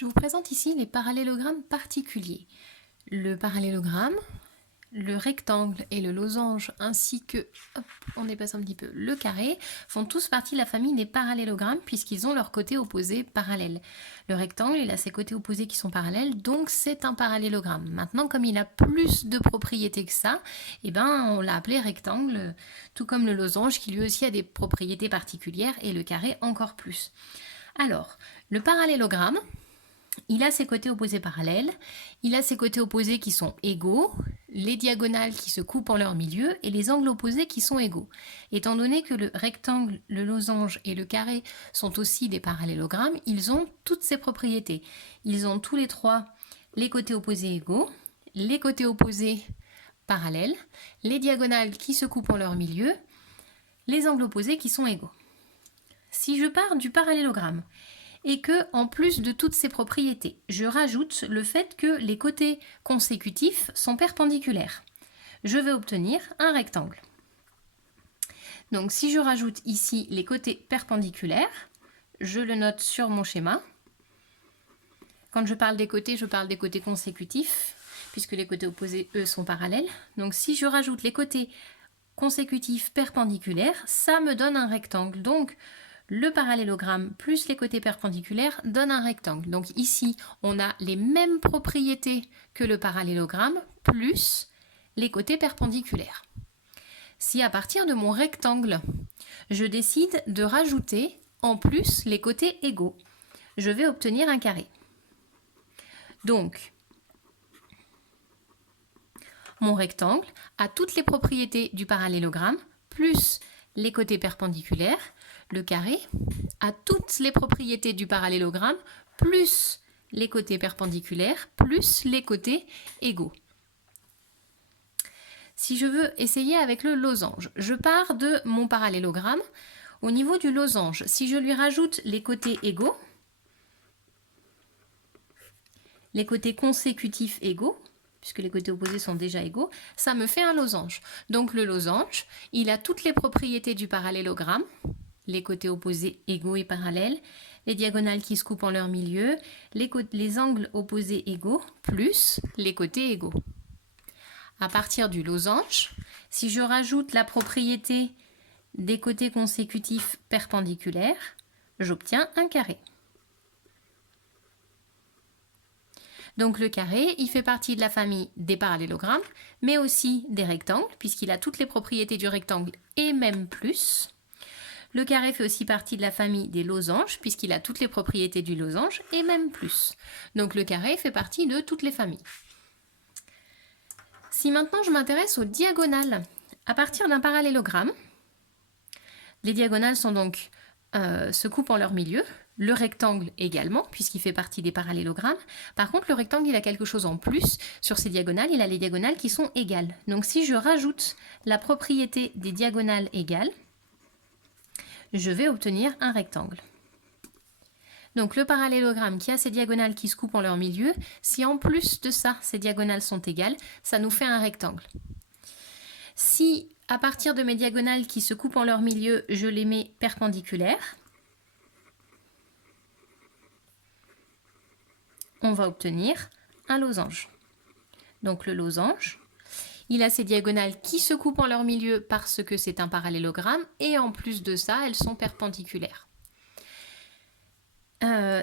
Je vous présente ici les parallélogrammes particuliers. Le parallélogramme, le rectangle et le losange ainsi que, on dépasse un petit peu, le carré font tous partie de la famille des parallélogrammes puisqu'ils ont leurs côtés opposés parallèles. Le rectangle, il a ses côtés opposés qui sont parallèles, donc c'est un parallélogramme. Maintenant, comme il a plus de propriétés que ça, on l'a appelé rectangle, tout comme le losange qui lui aussi a des propriétés particulières et le carré encore plus. Alors, le parallélogramme, il a ses côtés opposés parallèles, il a ses côtés opposés qui sont égaux, les diagonales qui se coupent en leur milieu et les angles opposés qui sont égaux. Étant donné que le rectangle, le losange et le carré sont aussi des parallélogrammes, ils ont toutes ces propriétés. Ils ont tous les trois les côtés opposés égaux, les côtés opposés parallèles, les diagonales qui se coupent en leur milieu, les angles opposés qui sont égaux. Si je pars du parallélogramme, et que, en plus de toutes ces propriétés, je rajoute le fait que les côtés consécutifs sont perpendiculaires. Je vais obtenir un rectangle. Donc si je rajoute ici les côtés perpendiculaires, je le note sur mon schéma. Quand je parle des côtés, je parle des côtés consécutifs, puisque les côtés opposés, eux, sont parallèles. Donc si je rajoute les côtés consécutifs perpendiculaires, ça me donne un rectangle. Donc, le parallélogramme plus les côtés perpendiculaires donne un rectangle. Donc ici, on a les mêmes propriétés que le parallélogramme plus les côtés perpendiculaires. Si à partir de mon rectangle, je décide de rajouter en plus les côtés égaux, je vais obtenir un carré. Donc, mon rectangle a toutes les propriétés du parallélogramme plus les côtés perpendiculaires. Le carré a toutes les propriétés du parallélogramme plus les côtés perpendiculaires plus les côtés égaux. Si je veux essayer avec le losange, je pars de mon parallélogramme. Au niveau du losange, si je lui rajoute les côtés égaux, les côtés consécutifs égaux, puisque les côtés opposés sont déjà égaux, ça me fait un losange. Donc le losange, il a toutes les propriétés du parallélogramme, les côtés opposés égaux et parallèles, les diagonales qui se coupent en leur milieu, les angles opposés égaux, plus les côtés égaux. À partir du losange, si je rajoute la propriété des côtés consécutifs perpendiculaires, j'obtiens un carré. Donc le carré, il fait partie de la famille des parallélogrammes, mais aussi des rectangles, puisqu'il a toutes les propriétés du rectangle et même plus. Le carré fait aussi partie de la famille des losanges, puisqu'il a toutes les propriétés du losange et même plus. Donc le carré fait partie de toutes les familles. Si maintenant je m'intéresse aux diagonales, à partir d'un parallélogramme, les diagonales sont donc se coupent en leur milieu, le rectangle également, puisqu'il fait partie des parallélogrammes. Par contre, le rectangle, il a quelque chose en plus. Sur ces diagonales, il a les diagonales qui sont égales. Donc si je rajoute la propriété des diagonales égales, je vais obtenir un rectangle. Donc le parallélogramme qui a ces diagonales qui se coupent en leur milieu, si en plus de ça, ces diagonales sont égales, ça nous fait un rectangle. Si à partir de mes diagonales qui se coupent en leur milieu, je les mets perpendiculaires, on va obtenir un losange. Donc le losange, il a ses diagonales qui se coupent en leur milieu parce que c'est un parallélogramme et en plus de ça, elles sont perpendiculaires.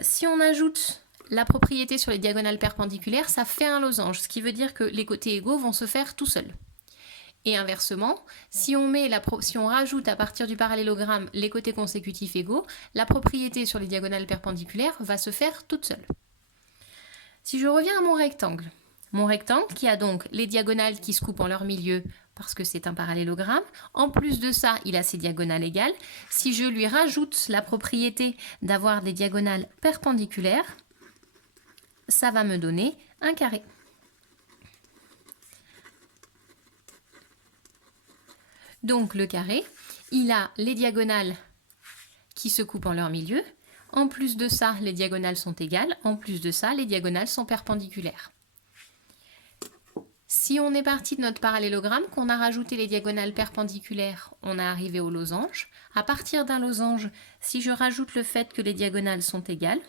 Si on ajoute la propriété sur les diagonales perpendiculaires, ça fait un losange, ce qui veut dire que les côtés égaux vont se faire tout seuls. Et inversement, si on rajoute à partir du parallélogramme les côtés consécutifs égaux, la propriété sur les diagonales perpendiculaires va se faire toute seule. Si je reviens à mon rectangle qui a donc les diagonales qui se coupent en leur milieu parce que c'est un parallélogramme, en plus de ça, il a ses diagonales égales. Si je lui rajoute la propriété d'avoir des diagonales perpendiculaires, ça va me donner un carré. Donc le carré, il a les diagonales qui se coupent en leur milieu. En plus de ça, les diagonales sont égales. En plus de ça, les diagonales sont perpendiculaires. Si on est parti de notre parallélogramme, qu'on a rajouté les diagonales perpendiculaires, on est arrivé au losange. À partir d'un losange, si je rajoute le fait que les diagonales sont égales,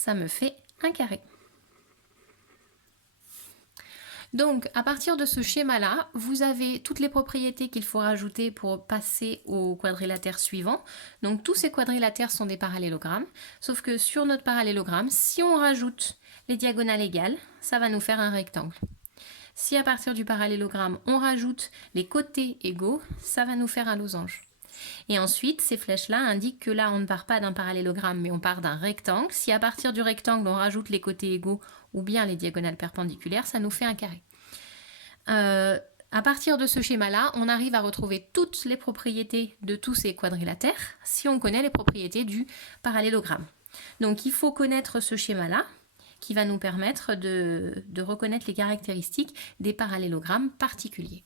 ça me fait un carré. Donc, à partir de ce schéma-là, vous avez toutes les propriétés qu'il faut rajouter pour passer au quadrilatère suivant. Donc, tous ces quadrilatères sont des parallélogrammes, sauf que sur notre parallélogramme, si on rajoute les diagonales égales, ça va nous faire un rectangle. Si à partir du parallélogramme, on rajoute les côtés égaux, ça va nous faire un losange. Et ensuite, ces flèches-là indiquent que là, on ne part pas d'un parallélogramme, mais on part d'un rectangle. Si à partir du rectangle, on rajoute les côtés égaux ou bien les diagonales perpendiculaires, ça nous fait un carré. À partir de ce schéma-là, on arrive à retrouver toutes les propriétés de tous ces quadrilatères si on connaît les propriétés du parallélogramme. Donc, il faut connaître ce schéma-là qui va nous permettre de reconnaître les caractéristiques des parallélogrammes particuliers.